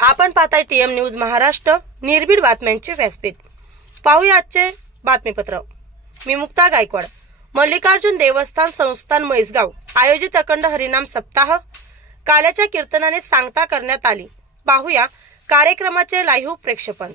आपण पाहताय TM news Maharashtra निर्भीड बातम्यांचे व्यासपीठ। पाहूया आजचे बातमीपत्र। मी मुक्ता गायकवाड। मल्लिकार्जुन देवस्थान संस्थान म्हैसगाव आयोजित अखंड हरिनाम सप्ताह काल्याच्या कीर्तनाने सांगता करण्यात आली। पाहूया कार्यक्रमाचे लाईव्ह प्रेक्षेपण।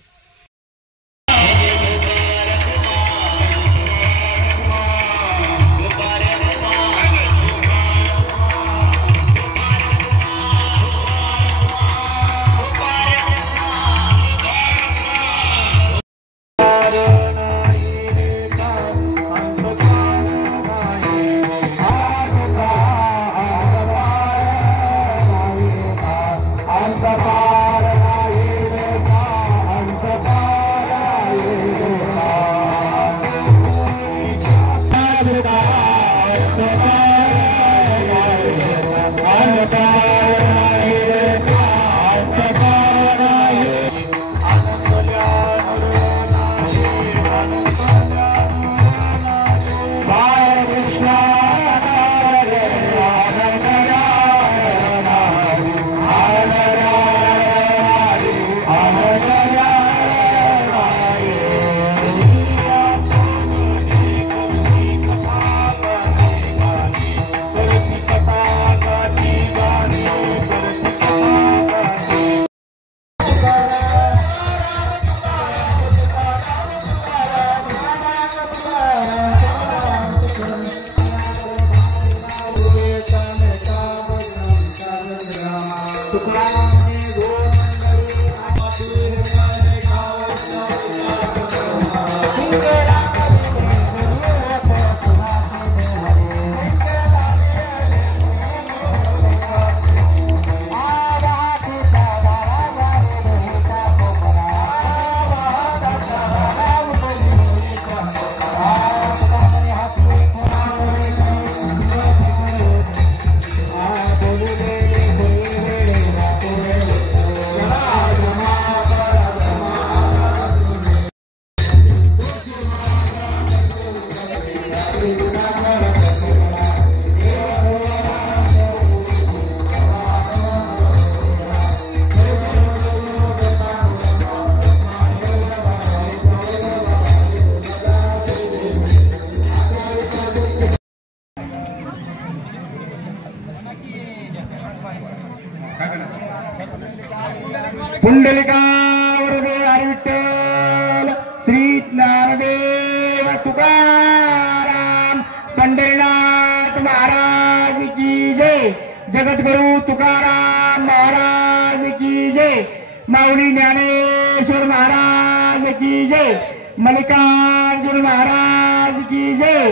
पुंडलिकावरदे हरिविठ्ठल श्री ज्ञानदेव तुकाराम पंढरीनाथ महाराज की जय। जगद्गुरु तुकाराम महाराज की जय। माऊली ज्ञानेश्वर महाराज की जय। मल्लिकार्जुन महाराज की जय।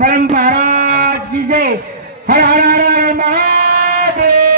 परम महाराज की जय। हर हर हर महादेव।